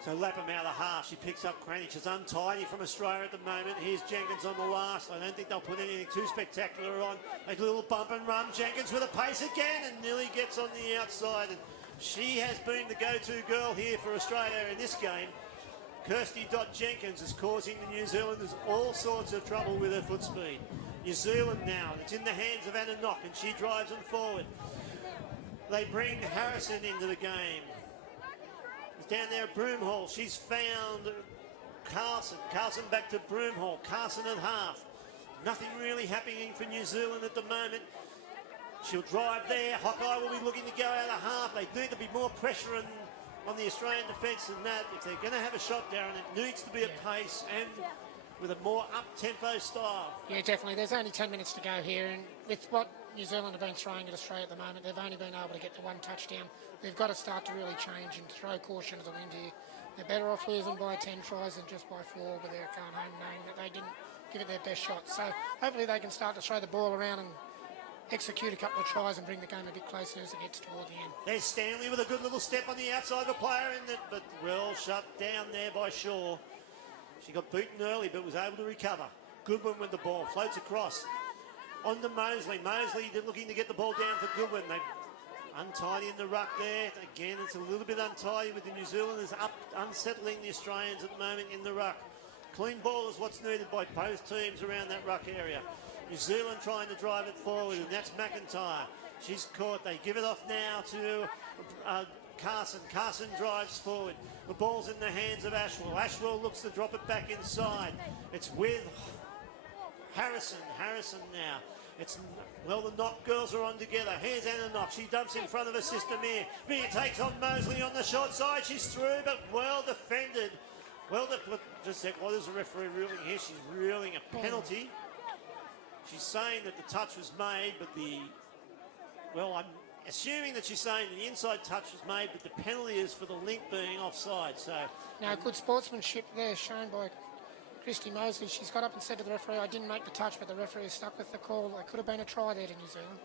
So Lapham out of half. She picks up Cranich. It's untidy from Australia at the moment. Here's Jenkins on the last. I don't think they'll put anything too spectacular on. A little bump and run. Jenkins with a pace again and nearly gets on the outside. And she has been the go-to girl here for Australia in this game. Kirsty Jenkins is causing the New Zealanders all sorts of trouble with her foot speed. New Zealand now. It's in the hands of Anna Knock and she drives them forward. They bring Harrison into the game. Down there at Broomhall, she's found Carlson. Carlson back to Broomhall. Carlson at half. Nothing really happening for New Zealand at the moment. She'll drive there. Hawkeye will be looking to go out of half. They need to be more pressure on the Australian defence than that. If they're going to have a shot, Darren, it needs to be at pace and with a more up-tempo style. Yeah, definitely. There's only 10 minutes to go here, and with what New Zealand have been throwing at Australia at the moment, they've only been able to get to one touchdown. They've got to start to really change and throw caution to the wind here. They're better off losing by 10 tries than just by 4, but they're going home knowing that they didn't give it their best shot. So hopefully they can start to throw the ball around and execute a couple of tries and bring the game a bit closer as it gets toward the end. There's Stanley with a good little step on the outside of a player, but well shut down there by Shaw. She got beaten early but was able to recover. Goodwin with the ball, floats across. On to Mosley. Mosley looking to get the ball down for Goodwin. They untidy in the ruck there. Again, it's a little bit untidy with the New Zealanders unsettling the Australians at the moment in the ruck. Clean ball is what's needed by both teams around that ruck area. New Zealand trying to drive it forward, and that's McIntyre. She's caught. They give it off now to Carson. Carson drives forward. The ball's in the hands of Ashwell. Ashwell looks to drop it back inside. It's with Harrison. Harrison now. Well, the Knock girls are on together. Here's Anna Knock. She dumps in front of her sister Mir. Mir takes on Mosley on the short side. She's through, but well defended. Just said, what is the referee ruling here? She's ruling a penalty. She's saying that the touch was made, but I'm assuming that she's saying the inside touch was made, but the penalty is for the link being offside. So now, good sportsmanship there shown by Christy Mosley. She's got up and said to the referee, I didn't make the touch, but the referee is stuck with the call. There could have been a try there to New Zealand.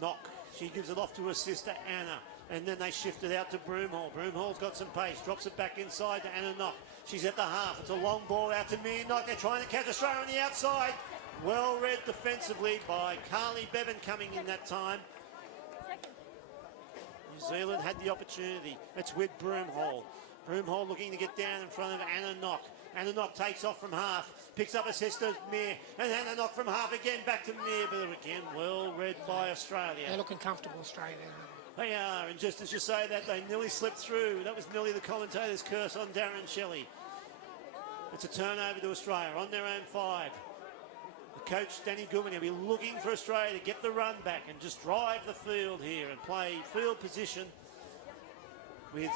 Knock. She gives it off to her sister Anna, and then they shift it out to Broomhall. Broomhall's got some pace, drops it back inside to Anna Knock. She's at the half. It's a long ball out to Mir Knock. They're trying to catch Australia on the outside. Well read defensively by Carly Bevan coming in that time. New Zealand had the opportunity. It's with Broomhall. Broomhall looking to get down in front of Anna Knock. Anna Knock takes off from half, picks up her sister Mir, and Anna Knock from half again back to Mir, but again well read by Australia. They're looking comfortable, Australia. They are, and just as you say that, they nearly slipped through. That was nearly the commentator's curse on Darren Shelley. It's a turnover to Australia on their own 5. The coach, Danny Goodwin, will be looking for Australia to get the run back and just drive the field here and play field position. With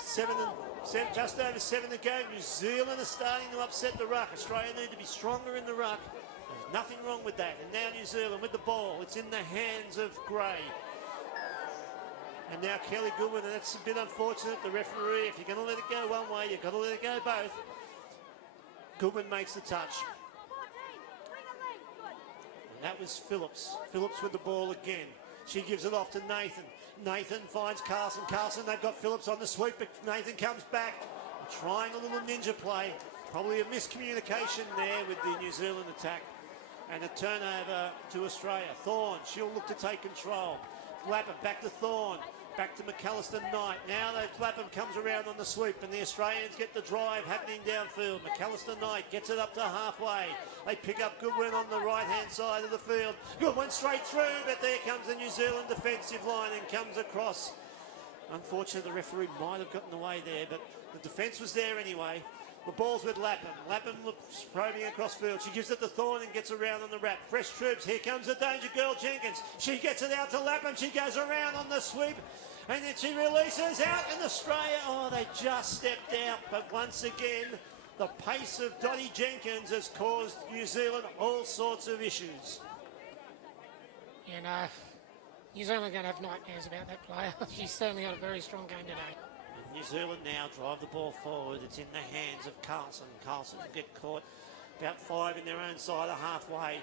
just over 7 to go, New Zealand is starting to upset the ruck. Australia need to be stronger in the ruck. There's nothing wrong with that. And now New Zealand with the ball. It's in the hands of Gray. And now Kelly Goodwin, and that's a bit unfortunate. The referee, if you're going to let it go one way, you've got to let it go both. Goodwin makes the touch. And that was Phillips. Phillips with the ball again. She gives it off to Nathan. Nathan finds Carson. Carson, they've got Phillips on the sweep, but Nathan comes back. Trying a little ninja play. Probably a miscommunication there with the New Zealand attack. And a turnover to Australia. Thorne, she'll look to take control. Lapham back to Thorne. Back to McAllister Knight. Now Lapham comes around on the sweep and the Australians get the drive happening downfield. McAllister Knight gets it up to halfway. They pick up Goodwin on the right-hand side of the field. Goodwin straight through, but there comes the New Zealand defensive line and comes across. Unfortunately, the referee might have gotten away there, but the defence was there anyway. The ball's with Lapham. Lapham looks probing across field. She gives it to Thorne and gets around on the wrap. Fresh troops. Here comes the danger girl, Jenkins. She gets it out to Lapham. She goes around on the sweep. And then she releases out. And Australia, they just stepped out. But once again, the pace of Dottie Jenkins has caused New Zealand all sorts of issues. And New Zealand are going to have nightmares about that player. She's certainly had a very strong game today. New Zealand now drive the ball forward. It's in the hands of Carlson. Carlson will get caught about 5 in their own side of halfway.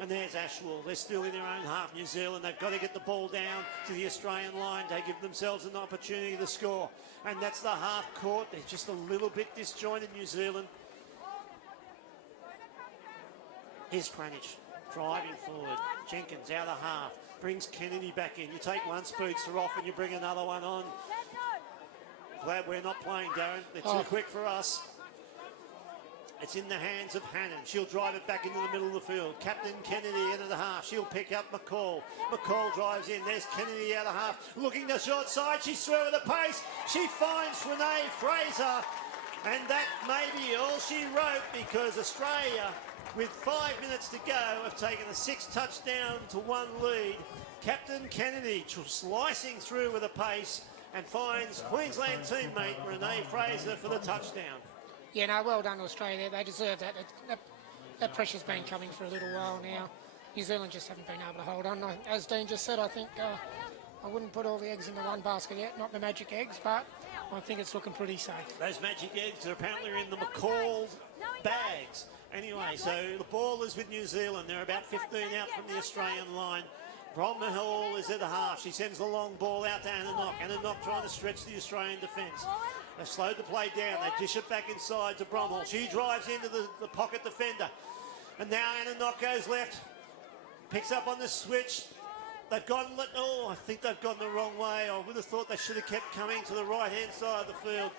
And there's Ashwell. They're still in their own half. New Zealand, they've got to get the ball down to the Australian line. They give themselves an opportunity to score. And that's the half court. They're just a little bit disjointed, New Zealand. Here's Cranich driving forward. Jenkins out of half. Brings Kennedy back in. You take one speedster off and you bring another one on. Glad we're not playing, Darren. They're too quick for us. It's in the hands of Hannon. She'll drive it back into the middle of the field. Captain Kennedy into the half. She'll pick up McCall. McCall drives in. There's Kennedy out of half. Looking to short side. She's through with a pace. She finds Renee Fraser. And that may be all she wrote, because Australia, with 5 minutes to go, have taken a 6 touchdown to 1 lead. Captain Kennedy slicing through with a pace and finds Queensland teammate Renee Fraser for the touchdown. Yeah, no, well done to Australia there. They deserve that. That pressure's been coming for a little while now. New Zealand just haven't been able to hold on. As Dean just said, I think I wouldn't put all the eggs into one basket yet, not the magic eggs, but I think it's looking pretty safe. Those magic eggs are apparently in the McCall bags. Anyway, so the ball is with New Zealand. They're about 15 out from the Australian line. Bromwell is at the half. She sends the long ball out to Anna Knock. Anna Knock trying to stretch the Australian defence. They've slowed the play down. They dish it back inside to Bromwell. She drives into the pocket defender. And now Anna Knock goes left. Picks up on the switch. They've gone, I think they've gone the wrong way. I would have thought they should have kept coming to the right-hand side of the field.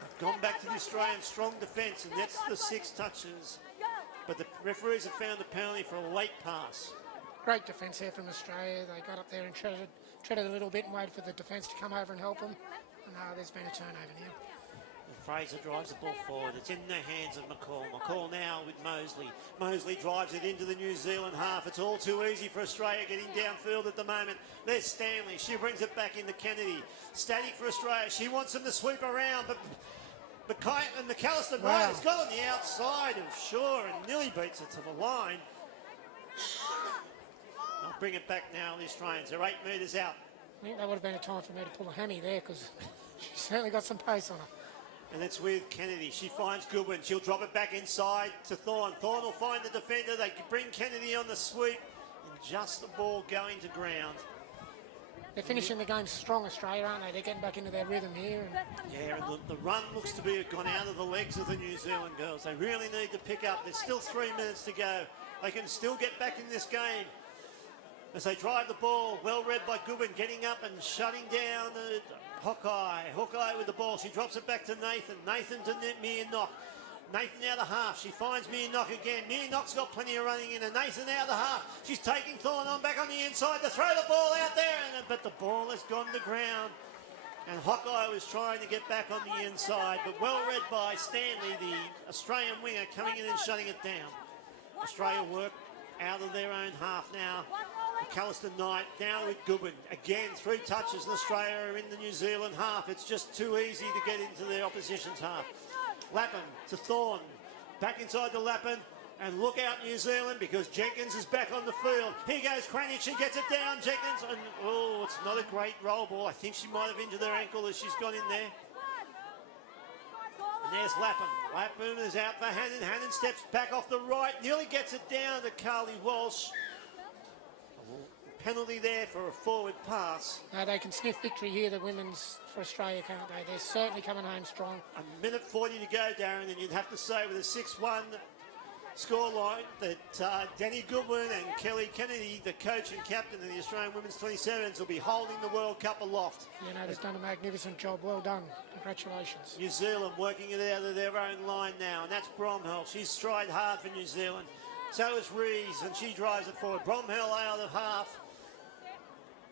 They've gone back to the Australian strong defence, and that's the 6 touches. But the referees have found a penalty for a late pass. Great defence here from Australia. They got up there and treaded a little bit and waited for the defence to come over and help them. And there's been a turnover now. And Fraser drives the ball forward. It's in the hands of McCall. McCall now with Mosley. Mosley drives it into the New Zealand half. It's all too easy for Australia getting downfield at the moment. There's Stanley. She brings it back into Kennedy. Static for Australia. She wants them to sweep around, but McAllister has got on the outside of Shaw and nearly beats it to the line. I'll bring it back now, the Australians. They're 8 metres out. I think that would have been a time for me to pull a hammy there because she's certainly got some pace on her. And it's with Kennedy. She finds Goodwin. She'll drop it back inside to Thorne. Thorne will find the defender. They can bring Kennedy on the sweep. And just the ball going to ground. They're finishing the game strong, Australia, aren't they? They're getting back into their rhythm here. Yeah, and the run looks to be gone out of the legs of the New Zealand girls. They really need to pick up. There's still 3 minutes to go. They can still get back in this game. As they drive the ball, well read by Goodwin, getting up and shutting down Hawkeye. Hawkeye with the ball. She drops it back to Nathan. Nathan to Mia Knock. Nathan out of half. She finds Mia Knock again. Mia Knock's got plenty of running in, and Nathan out of the half. She's taking Thorne on back on the inside to throw the ball out there, but the ball has gone to ground. And Hawkeye was trying to get back on the inside, but well read by Stanley, the Australian winger, coming in and shutting it down. Australia work out of their own half now. McAllister Knight down with Goodwin. Again, 3 touches, and Australia are in the New Zealand half. It's just too easy to get into the opposition's half. Lappin to Thorne. Back inside to Lappin. And look out, New Zealand, because Jenkins is back on the field. Here goes Cranich. She gets it down. Jenkins. And, it's not a great roll ball. I think she might have injured her ankle as she's gone in there. And there's Lappin. Lappin is out for Hannon. Hannon steps back off the right. Nearly gets it down to Carly Walsh. Penalty there for a forward pass. They can sniff victory here, the women's, for Australia, can't they? They're certainly coming home strong. A minute 40 to go, Darren, and you'd have to say with a 6-1 scoreline that Danny Goodwin and Kelly Kennedy, the coach and captain of the Australian Women's 27's, will be holding the World Cup aloft. They've done a magnificent job. Well done. Congratulations. New Zealand working it out of their own line now, and that's Bromwell. She's tried hard for New Zealand. So is Rees, and she drives it forward. Bromwell out of half.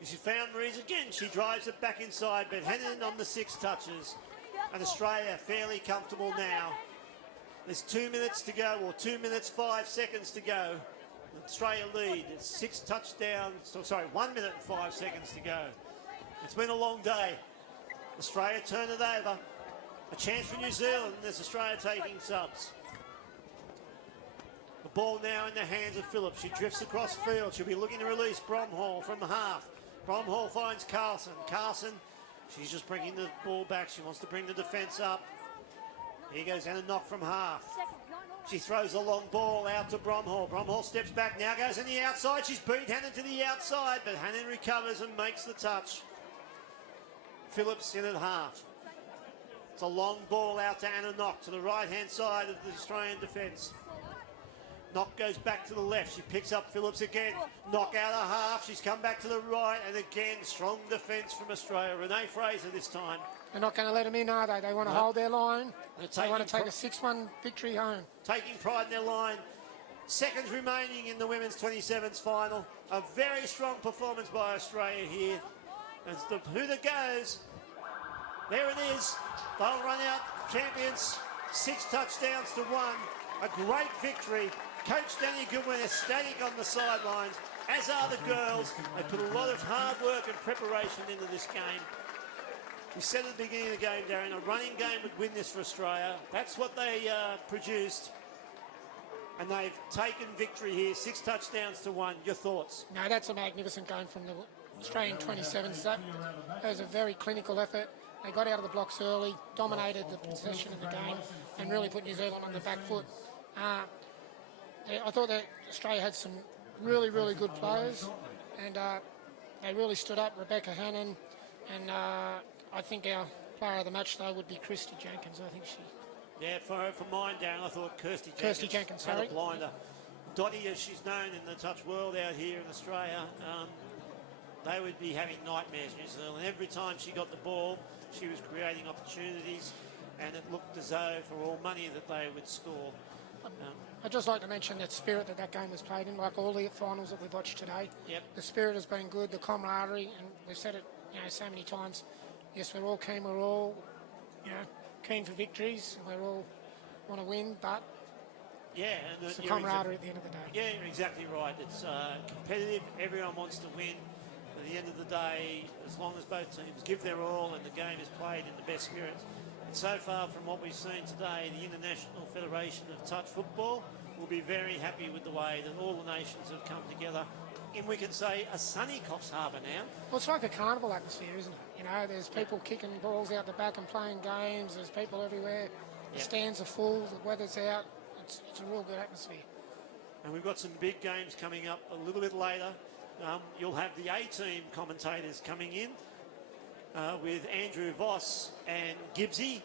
She found Rees again. She drives it back inside, but Hannon on the 6 touches. And Australia fairly comfortable now. There's 2 minutes to go, or 2 minutes 5 seconds to go. Australia lead. It's 6 touchdowns. 1 minute and 5 seconds to go. It's been a long day. Australia turn it over. A chance for New Zealand. There's Australia taking subs. The ball now in the hands of Phillips. She drifts across field. She'll be looking to release Bromhall from the half. Bromhall finds Carlson. Carlson, she's just bringing the ball back. She wants to bring the defence up. Here goes Anna Knock from half. She throws a long ball out to Bromhall. Bromhall steps back, now goes on the outside. She's beat Hannon to the outside, but Hannon recovers and makes the touch. Phillips in at half. It's a long ball out to Anna Knock to the right-hand side of the Australian defence. Knock goes back to the left. She picks up Phillips again. Knock out of half. She's come back to the right. And again, strong defence from Australia. Renee Fraser this time. They're not going to let them in, are they? They want to hold their line. They want to take a 6-1 victory home. Taking pride in their line. Seconds remaining in the women's 27's final. A very strong performance by Australia here. As the hooter goes, there it is. They'll run out champions. 6 touchdowns to 1. A great victory. Coach Danny Goodwin is ecstatic on the sidelines, as are the girls. They put a lot of hard work and preparation into this game. We said at the beginning of the game, Darren, a running game would win this for Australia. That's what they produced. And they've taken victory here, 6 touchdowns to 1. Your thoughts? No, that's a magnificent game from the Australian 27s. That was a very clinical effort. They got out of the blocks early, dominated the possession in the game, and really put New Zealand on the back foot. I thought that Australia had some really, really good players, and they really stood up. Rebecca Hannon, and I think our player of the match, though, would be Kirsty Jenkins. I think she... Yeah, for mine, Darren, I thought Kirsty Jenkins sorry. had a blinder. Dottie, as she's known in the touch world out here in Australia, they would be having nightmares, New Zealand. Every time she got the ball, she was creating opportunities, and it looked as though for all money that they would score. I'd just like to mention that spirit that game was played in, like all the finals that we've watched today. Yep. The spirit has been good, the camaraderie, and we've said it, so many times. Yes, we're all keen, we're all, keen for victories. We all want to win, but it's the camaraderie at the end of the day. Yeah, you're exactly right. It's competitive. Everyone wants to win. At the end of the day, as long as both teams give their all and the game is played in the best spirits. And so far from what we've seen today, the International Federation of Touch Football will be very happy with the way that all the nations have come together in, we can say, a sunny Coffs Harbour now. Well, it's like a carnival atmosphere, isn't it? There's people kicking balls out the back and playing games. There's people everywhere. The stands are full. The weather's out. It's a real good atmosphere. And we've got some big games coming up a little bit later. You'll have the A-team commentators coming in with Andrew Voss and Gibbsy.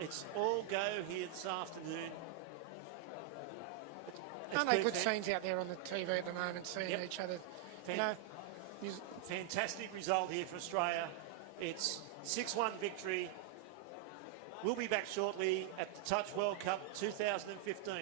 It's all go here this afternoon. Aren't they good scenes out there on the TV at the moment, seeing each other? Fantastic result here for Australia. It's 6-1 victory. We'll be back shortly at the Touch World Cup 2015.